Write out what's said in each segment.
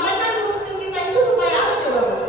Mereka nuntut kita itu supaya apa coba Bu?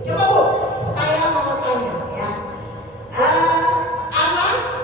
Coba Bu, saya mau tanya ya. Anak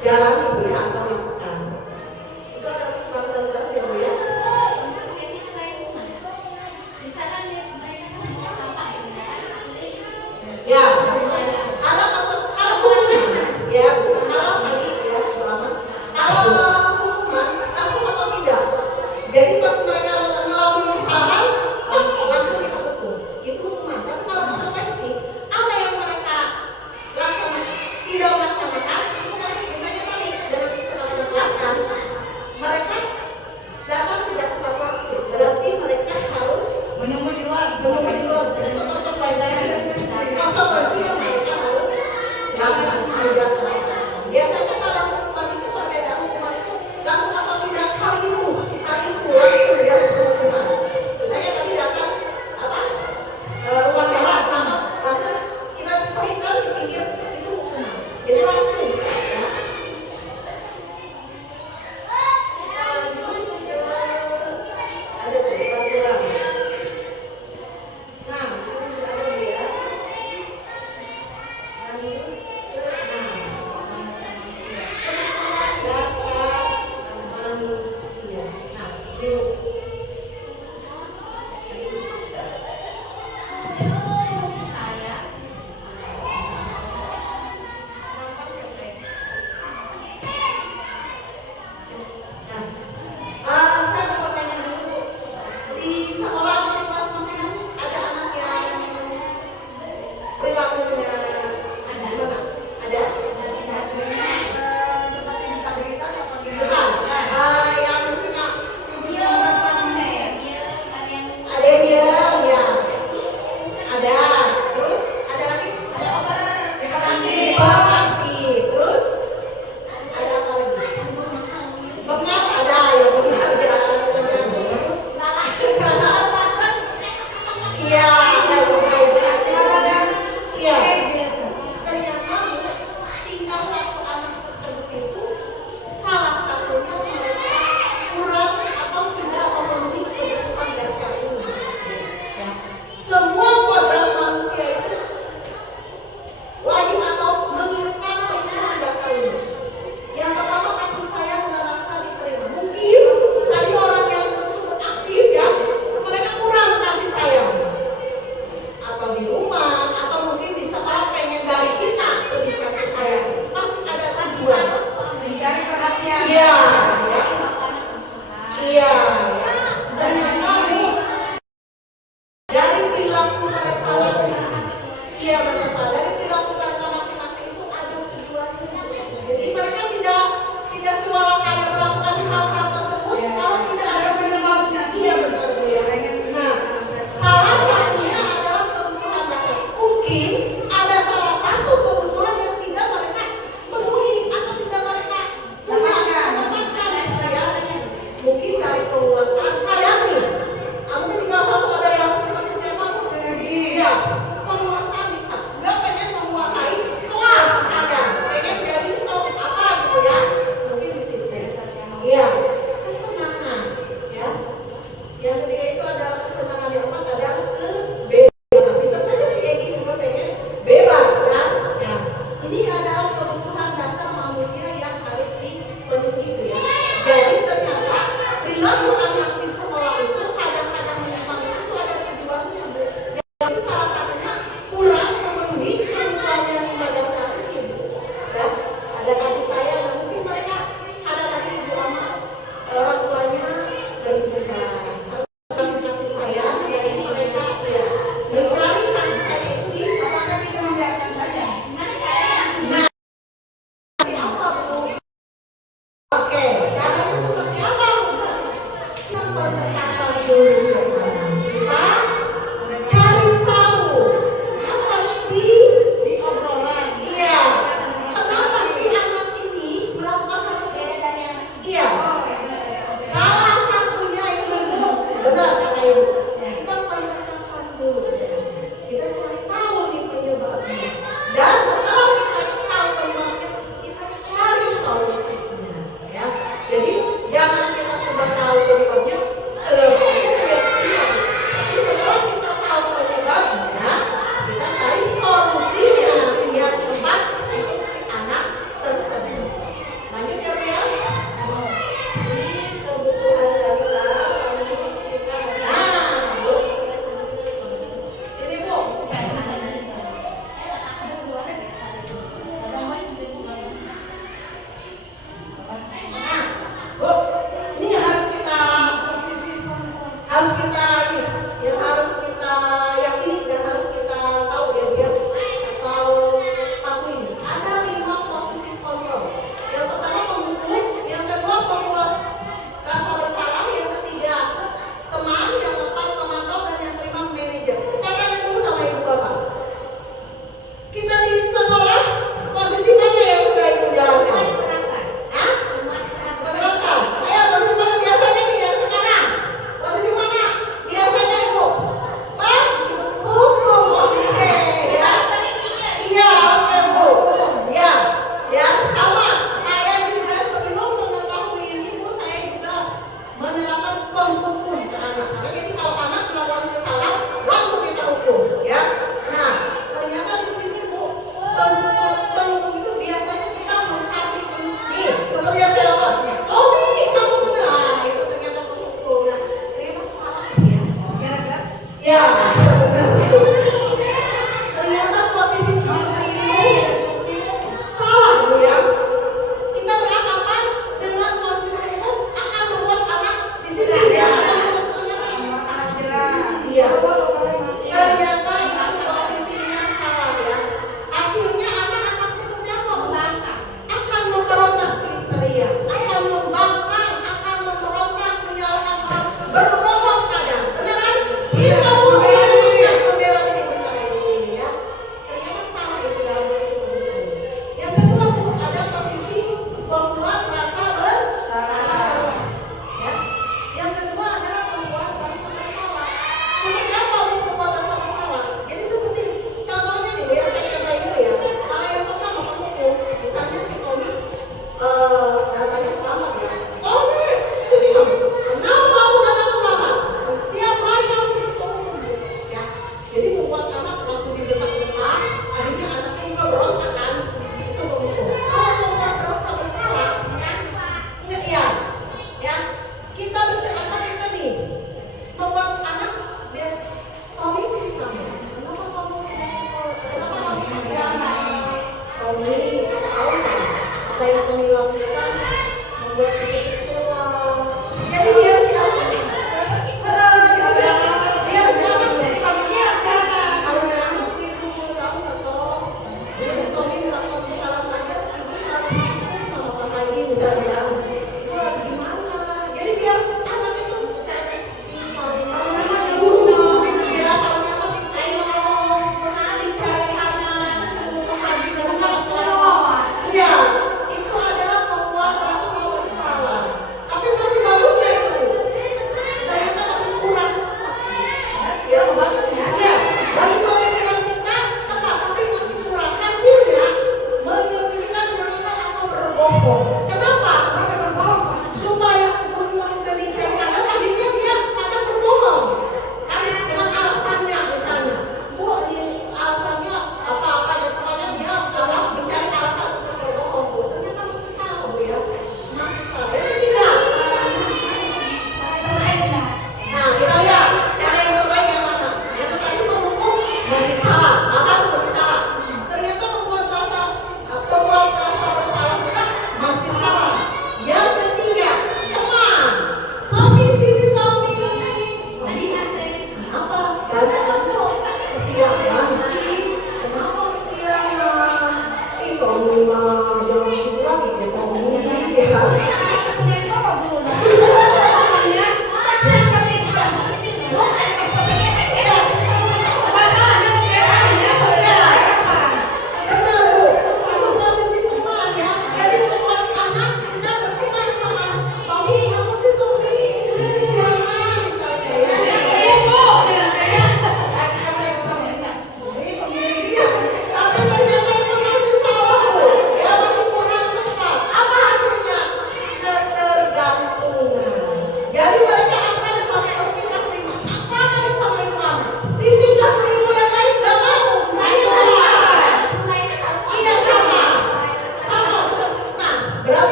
jalani Bu ya, atau lakukan. Itu ada kesempatan kelas ya Bu ya. Ya, kalau masuk kalau hukuman ya, kalau tadi ya Bu Ahmad, kalau hukuman langsung atau tidak. Jadi pas mereka melakukan kesalahan langsung kita hukum. Itu hukuman. Tapi kalau konsekuensi apa yang mereka laksanakan tidak melaksanakan itu kan misalnya tadi dengan kesalahan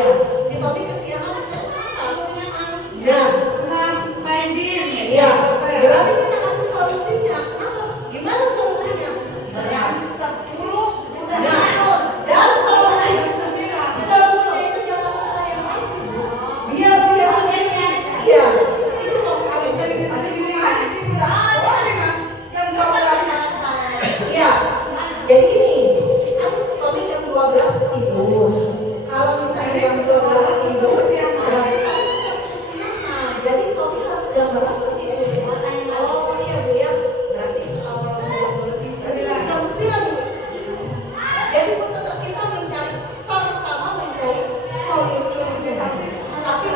Iya, si Tommy kesiangan saya nah, main game. iya, berarti kita kasih solusinya. Kenapa? Gimana solusinya? Jam 10. Nah, dan solusinya itu jangan kita yang kasih. Biar dia sendiri. Iya, itu posisi dari diri sendiri. Jam 12. Iya, jadi gini, kan Tommy jam 12 tidur. Kalau misalnya jam 12 tidur, berarti Tommy tetap kesiangan. Jadi Tommy harus jam berapa tidur? Oh iya Bu ya, berarti kalau jam 12 jam 9. Jadi tetap kita mencari sama-sama mencari solusi. Tapi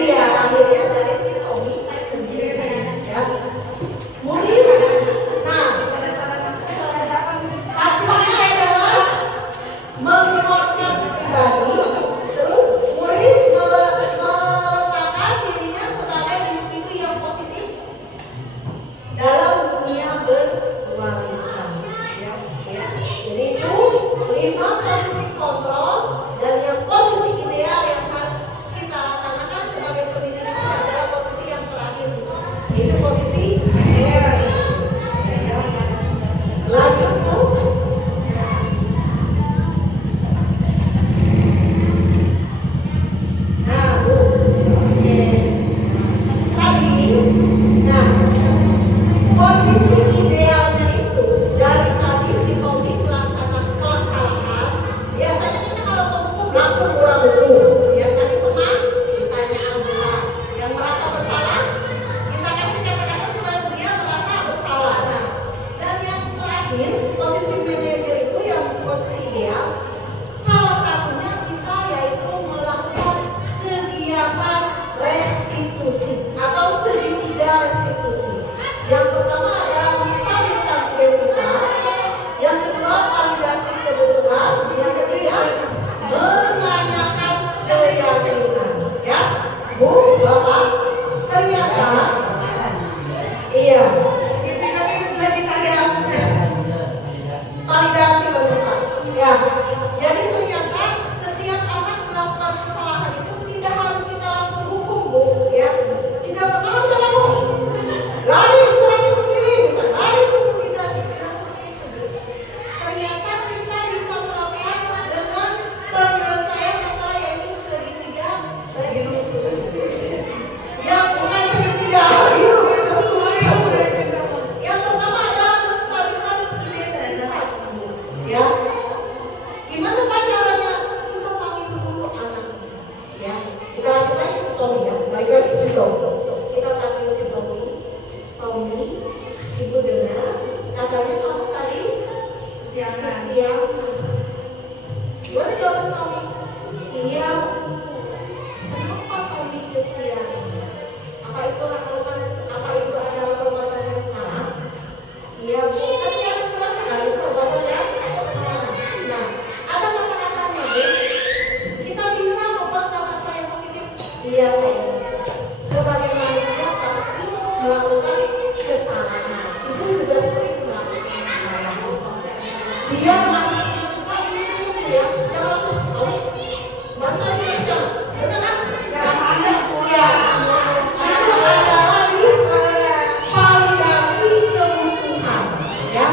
iya, akhirnya dari si Tommy sendiri ya. Murid, nah hasilnya adalah menguatkan pribadi, terus murid meletakkan dirinya sebagai individu yang positif dalam dunia berkualitas. Ya. Jadi itu 5 posisi kontrol dan yang posisi ideal yang harus kita laksanakan sebagai pendidik itu adalah posisi yang terakhir, yaitu posisi R. Lanjut Bu. Nah Bu, oke. Tadi, nah posisi idealnya itu dari tadi si Tommy melaksanakan kesalahan. Biasanya kita kalau hukum langsung kurang hukum. Yang tadi teman ditanya Abdullah, yang merasa bersalah kita kasih kata-kata supaya dia merasa bersalah. Nah, dan yang terakhir posisi manajer itu yang posisi ideal. Salah satunya kita yaitu melakukan kegiatan restitusi atau segitiga restitusi. Yang pertama adalah menstabilkan identitas, yang kedua validasi kebutuhan, yang ketiga menanyakan keyakinan. Ya, Bu, Bapak, ternyata iya, validasi kebutuhan. Ya, jadi ternyata setiap anak melakukan kesalahan itu tidak harus kita langsung hukum Bu, ya. Tidak perlu jangan Bu. Lari 100 km, lari 10 km, tidak seperti itu Bu. Ternyata kita bisa melakukan dengan penyelesaian masalah yaitu segitiga restitusi. Yang bukan segitiga biru itu yang pertama adalah menstabilkan identitas. Ya, gimana Pak caranya? Kita panggil dulu anaknya. Ya, kita lanjut lagi si Tommy ya. Baik lagi si Tommy. Kita panggil si Tommy. Tommy, Ibu dengar katanya kamu tadi kesiangan. Gimana jawaban Tommy? Iya. Kenapa Tommy kesiangan? Apa itu adalah perbuatan yang salah? Iya Bu, kan dia keras sekali perbuatan yang salah. Nah, ada kata-katanya Bu. Kita bisa membuat kata-kata yang positif. Iya Bu. Sebagai manusia pasti melakukan kesalahan. Ibu juga sering melakukan kesalahan. Dia anaknya juga ini ya, dia langsung bantai dia aja. Benar kan? Iya. Itu adalah di validasi kebutuhan. Ya.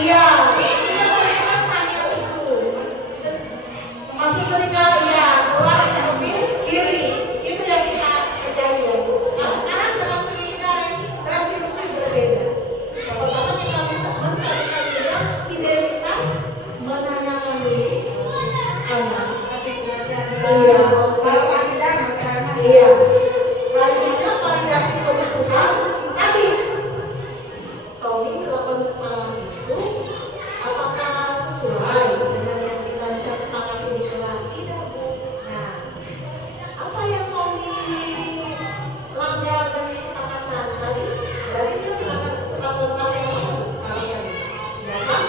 Iya. Kita terlihat hanya itu. Masuk menikah ya, keluar mobil kiri. Itu yang kita terjadi ya Bu. Nah sekarang dalam segitiga restitusi berbeda. Yang pertama kita menstabilkan identitas, menanyakan dulu anak. Iya. Iya. Lanjutnya validasi kebutuhan. Tadi Tommy melakukan kesalahan itu apakah sesuai dengan yang kita bisa sepakati di kelas? Tidak Bu. Nah, apa yang Tommy langgar dan kesepakatan tadi? Berarti dia melanggar kesepakatan kelas yang mana? Kalau tadi, ya kan?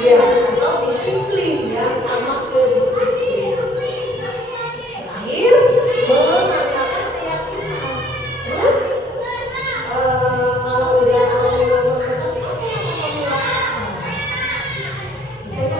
Iya, atau disiplin ya, sama kedisiplin. Terakhir, menanyakan keyakinan. Terus kalau udah melakukan apa yang akan kamu lakukan? Misalnya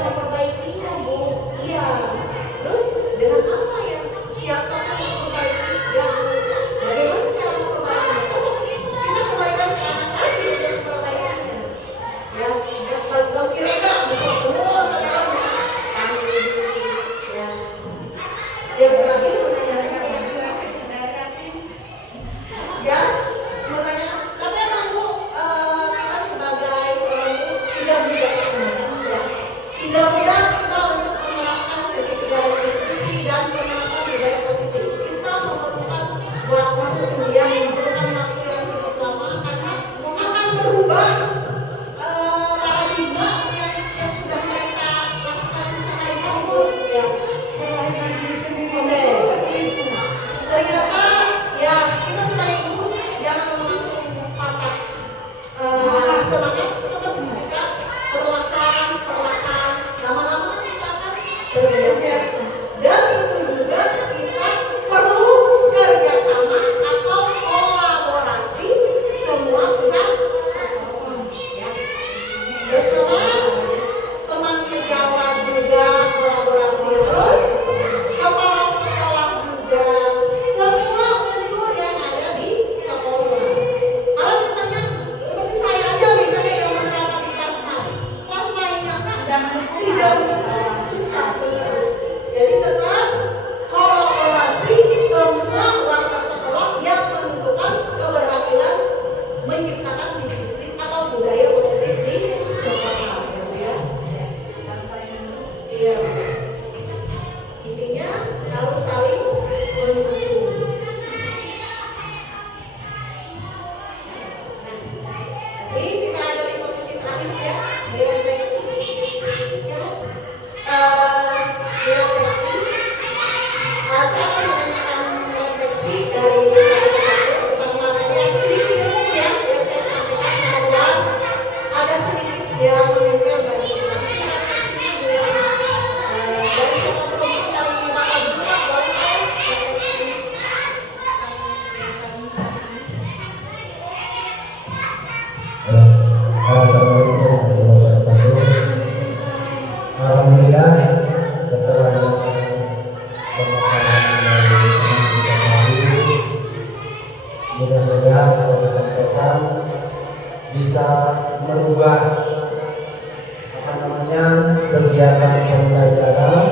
kegiatan pembelajaran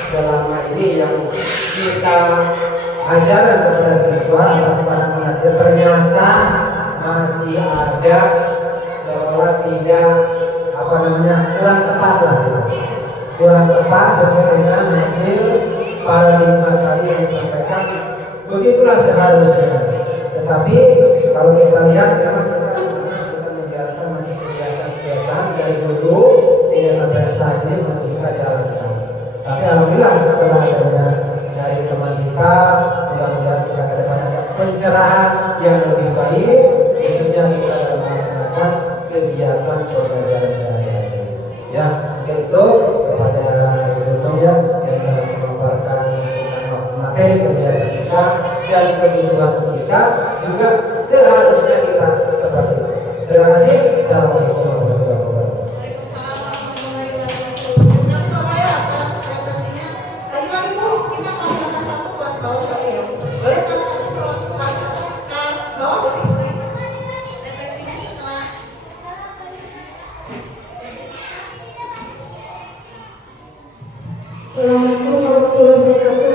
selama ini yang kita ajaran kepada siswa atau kepada anak ternyata masih ada seolah tidak kurang tepat lah, kurang tepat sesuai dengan hasil paradigma tadi yang disampaikan. Begitulah seharusnya. Tetapi kalau kita lihat memang kita menjalankan masih kebiasaan-kebiasaan dari dulu sehingga sampai saat ini masih kita jalankan. Tapi alhamdulillah setelah adanya dari teman kita, mudah-mudahan kita ke depan ada pencerahan yang lebih baik, khususnya kita dalam melaksanakan kegiatan pembelajaran sehari-hari. Ya, mungkin itu kepada Ibu ya yang dalam memaparkan tentang materi kegiatan kita dan kebutuhan kita juga seharusnya kita seperti itu. Terima kasih. Assalamualaikum warahmatullahi wabarakatuh. Assalamualaikum warahmatullahi wabarakatuh.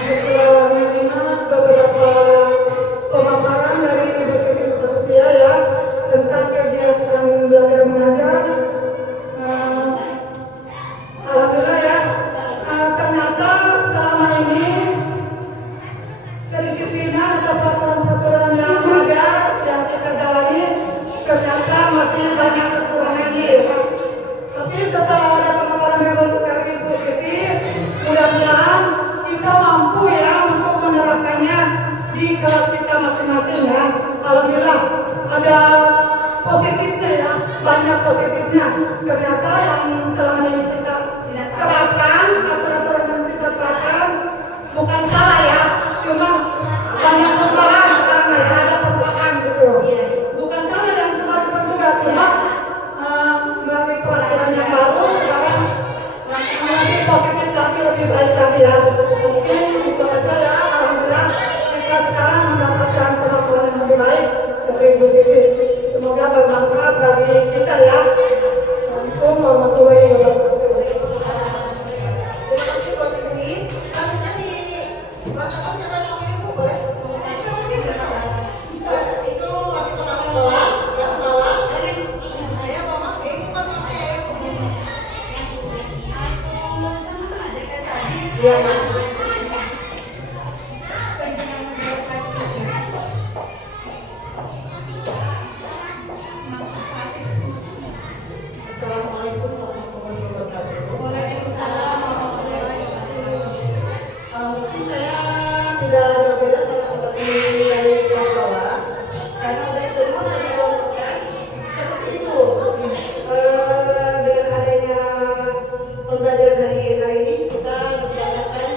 Setelah menyimak beberapa pemaparan dari Ibu Siti Nurhaliza ya tentang kegiatan belajar mengajar, alhamdulillah ya, ternyata selama ini kedisiplinan atau peraturan-peraturan yang ada yang kita jalani ternyata masih banyak kekurangannya ya Pak. Tapi setelah ada pemaparan dari Ibu Siti, mudah-mudahan kita mampu ya untuk menerapkannya di kelas kita masing-masing ya. Alhamdulillah ada positifnya ya, banyak positifnya. Ternyata yang selama ini kita terapkan, aturan-aturan yang kita terapkan bukan salah ya, cuma banyak perubahan sekarang ya, ada perubahan gitu. Bukan salah yang coba juga, cuma melalui peraturan yang baru sekarang lebih positif lagi, lebih baik lagi ya. Mungkin itu aja ya. Alhamdulillah kita sekarang mendapatkan pemaparan yang lebih baik dari Ibu Siti. Semoga bermanfaat bagi kita ya. Assalamualaikum warahmatullahi wabarakatuh. Terima kasih buat Ibu. Selanjutnya di kelas atas siapa yang mau Ibu? Boleh? Itu wakil kepala sekolah, kelas bawah. Saya mau pakai Ibu kan pakai. Iya. Assalamualaikum warahmatullahi wabarakatuh. Waalaikumsalam warahmatullahi wabarakatuh. Mungkin saya tidak ada beda sama seperti dari kelas bawah karena udah semua tadi dilakukan seperti itu. Dengan adanya pembelajaran hari ini kita mendapatkan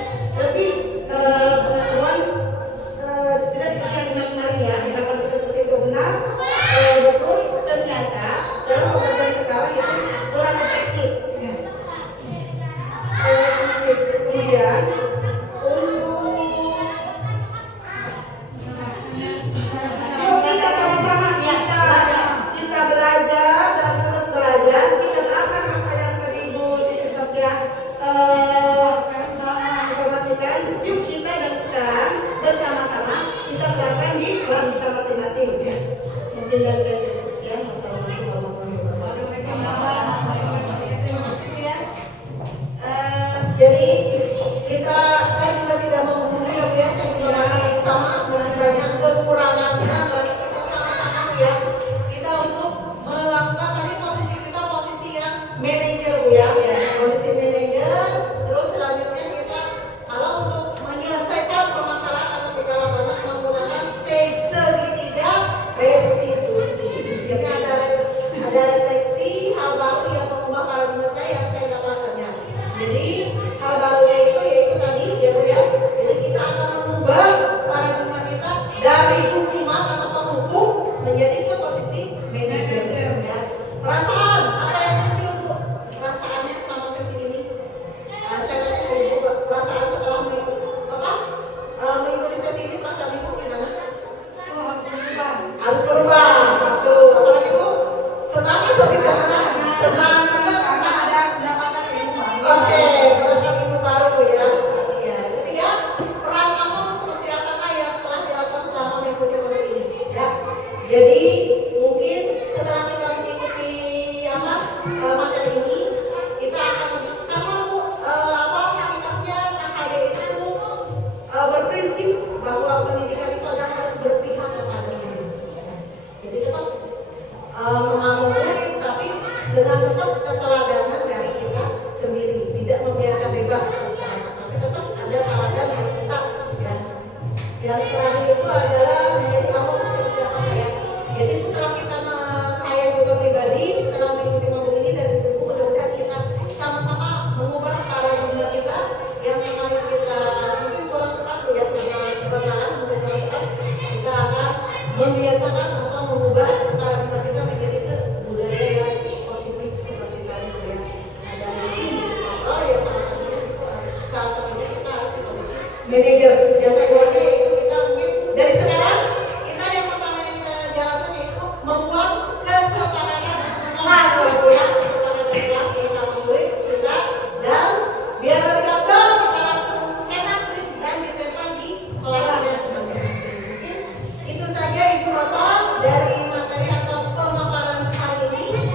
manajer. Yang keduanya yaitu kita mungkin dari sekarang kita yang pertama yang kita jalankan yaitu membuat kesepakatan kelas ya, kesepakatan kelas bersama murid kita, dan biar lebih afdal kita langsung enak dan ditempel di kelasnya masing-masing. Mungkin itu saja Ibu Bapak dari materi atau pemaparan hari ini.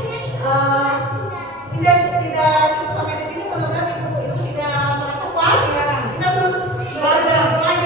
Tidak cukup sampai di sini, mudah-mudahan ibu-ibu tidak merasa puas. Kita terus belajar lagi.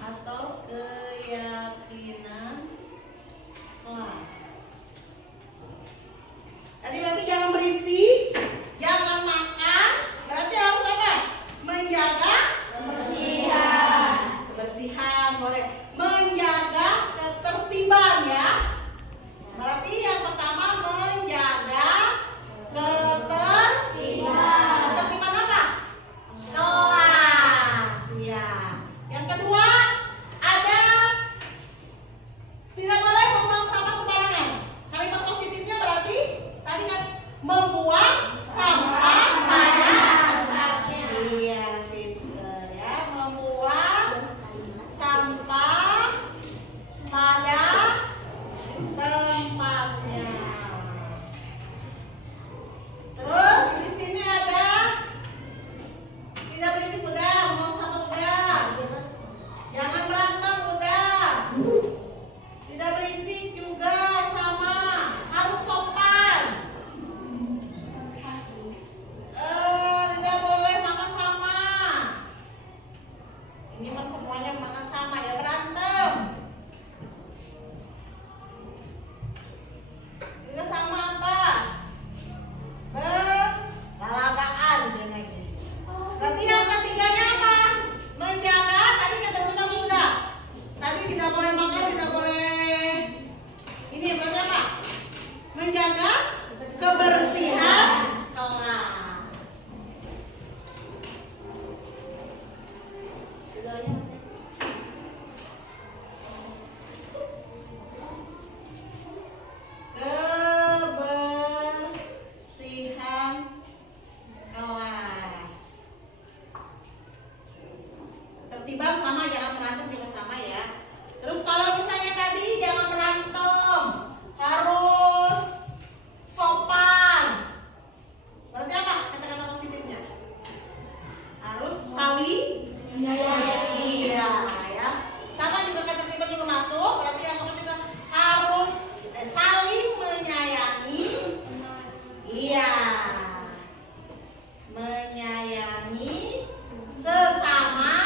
atau keyakinan kelas. Tadi berarti jangan berisik, jangan makan, berarti harus apa? Menjaga kebersihan, boleh. Menjaga ketertiban ya. Berarti yang pertama menjaga ketertiban. Ketertiban apa? Kelas ya. Yang kedua ada tidak boleh membuang sampah sembarangan. Kalimat positifnya berarti tadi kan membuang sampah pada tempatnya. Iya, pinter ya. Membuang sampah pada tempatnya. Terus di sini ada tidak berisik udah, membuang sampah udah. Jangan berantem udah. Tidak berisik juga sama, harus sopan. Tidak boleh makan sama. Ini mah semuanya makan sama ya, berantem. Itu sama apa? Berlalagaan lagi. Berarti yang ketiganya apa? Menjaga tadi ketertiban sudah. Tadi tidak boleh makan, tidak boleh. Ini berarti apa? Menjaga kebersihan kelas. Kebersihan kelas. Tertiban sama, jangan berantem juga sama ya. Terus kalau misalnya tadi jangan berantem, harus sopan. Berarti apa kata-kata positifnya? Harus saling menyayangi. Iya ya. Sama juga ketertiban juga masuk. Berarti yang juga harus saling menyayangi. Iya. Menyayangi sesama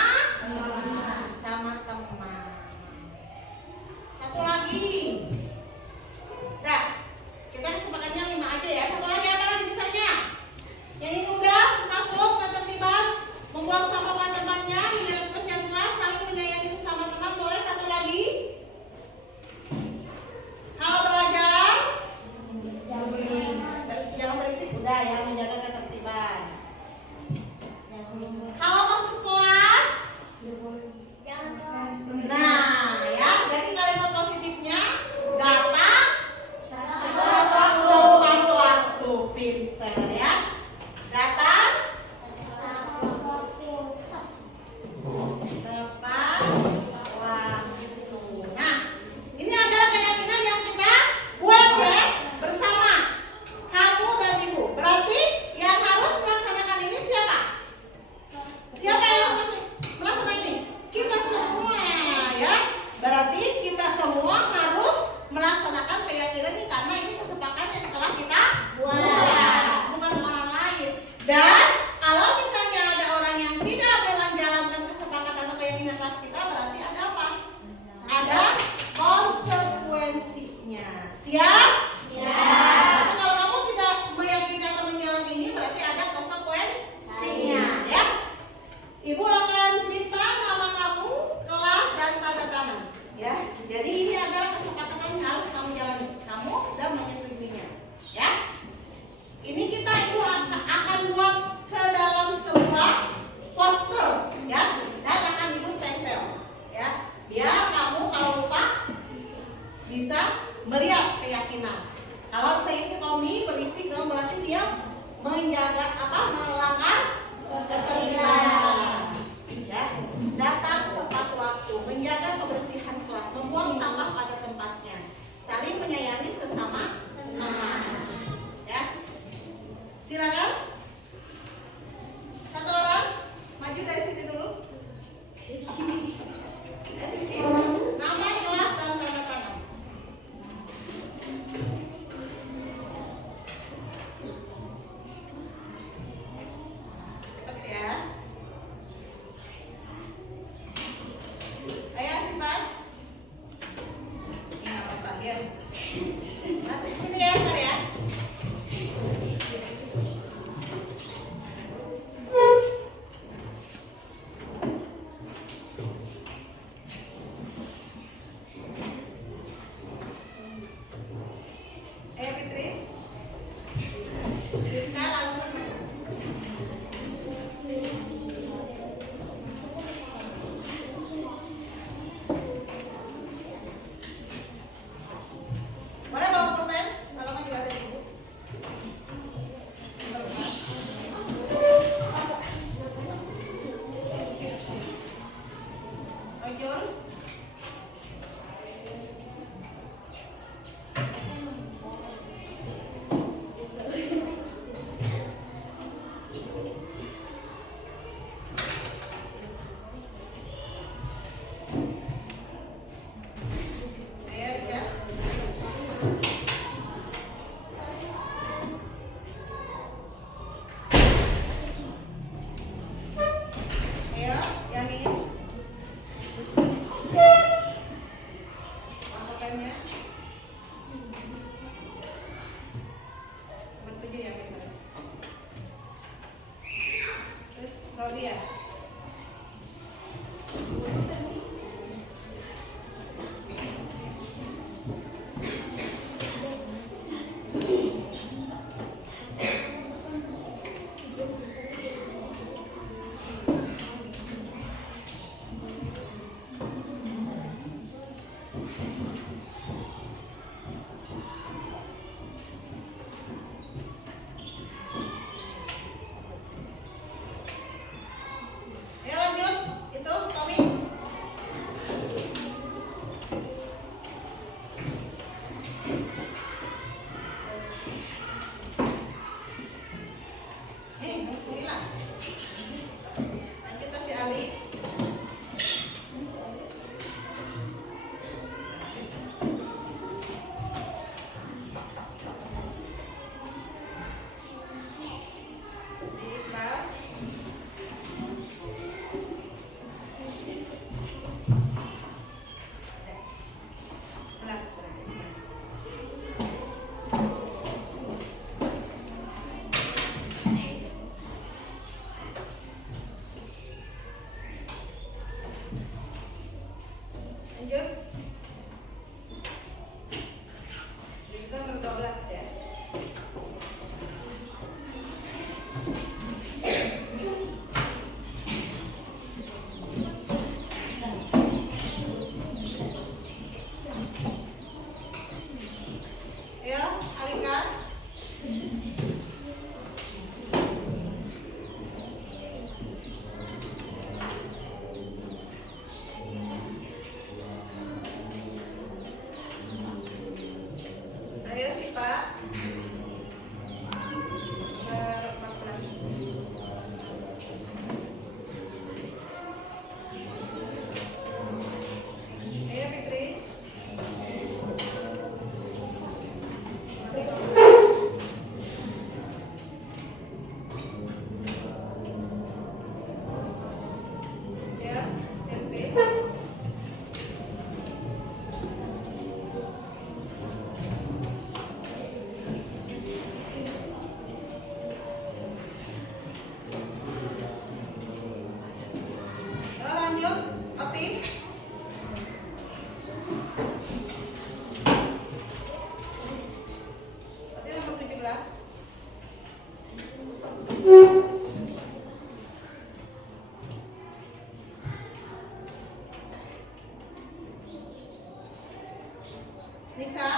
Nisa.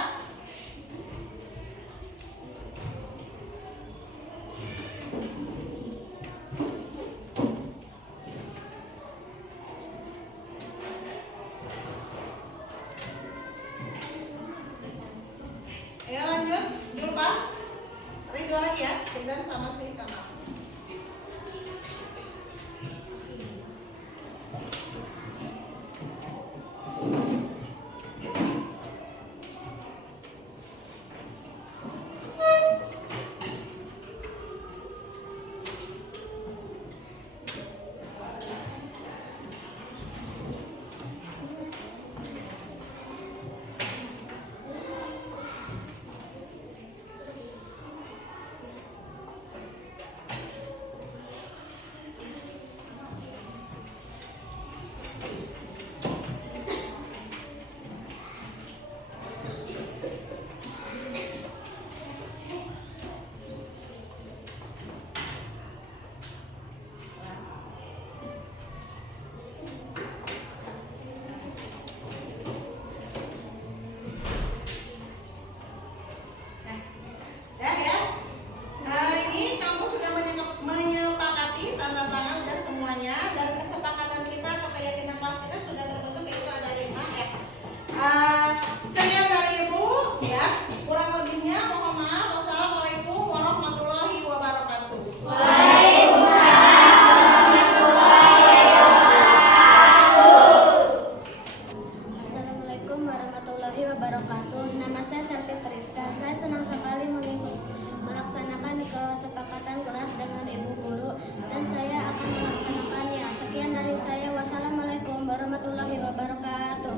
Ayo lanjut, Julpa. Hari dua lagi ya, dan sama si Kamal. Sekian dari Ibu ya. Kurang lebihnya mohon maaf. Wassalamualaikum warahmatullahi wabarakatuh. Assalamualaikum warahmatullahi wabarakatuh. Nama saya Selvi Priska. Saya senang sekali melaksanakan kesepakatan kelas dengan Ibu Guru dan saya akan melaksanakannya. Sekian dari saya. Wassalamualaikum warahmatullahi wabarakatuh.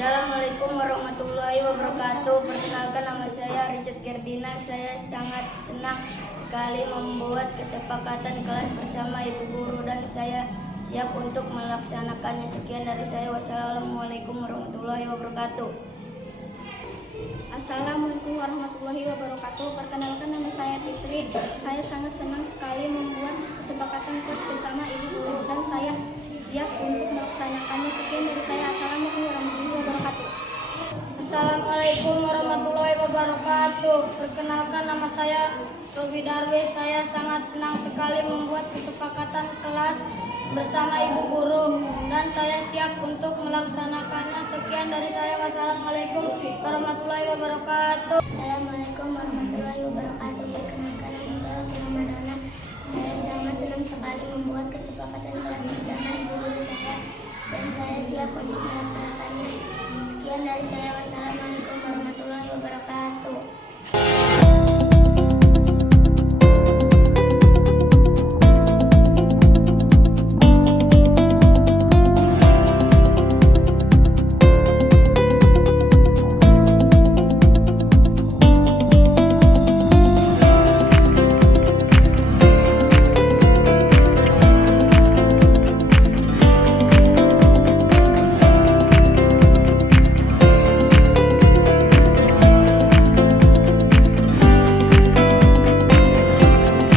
Assalamualaikum warahmatullahi wabarakatuh. Perkenalkan, nama saya Richard Gerdina. Saya sangat senang sekali membuat kesepakatan kelas bersama Ibu Guru dan saya siap untuk melaksanakannya. Sekian dari saya. Wassalamualaikum warahmatullahi wabarakatuh. Assalamualaikum warahmatullahi wabarakatuh. Perkenalkan, nama saya Fitri. Saya sangat senang sekali membuat kesepakatan kelas bersama Ibu Guru dan saya siap untuk melaksanakannya. Sekian dari saya. Assalamualaikum warahmatullahi wabarakatuh. Assalamualaikum warahmatullahi wabarakatuh. Perkenalkan, nama saya Robi Darwis. Saya sangat senang sekali membuat kesepakatan kelas bersama Ibu Guru dan saya siap untuk melaksanakannya. Sekian dari saya. Wassalamualaikum warahmatullahi wabarakatuh. Assalamualaikum warahmatullahi wabarakatuh. Perkenalkan, nama saya Tina Nana. Saya sangat senang sekali membuat kesepakatan kelas bersama Ibu Guru saya dan saya siap untuk melaksanakannya. Sekian dari saya. Wassalamualaikum